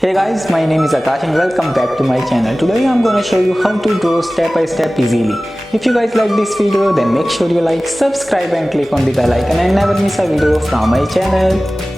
Hey guys, my name is Akash and welcome back to my channel. Today I'm gonna show you how to draw step by step easily. If you guys like this video, then make sure you like, subscribe and click on the bell icon and never miss a video from my channel.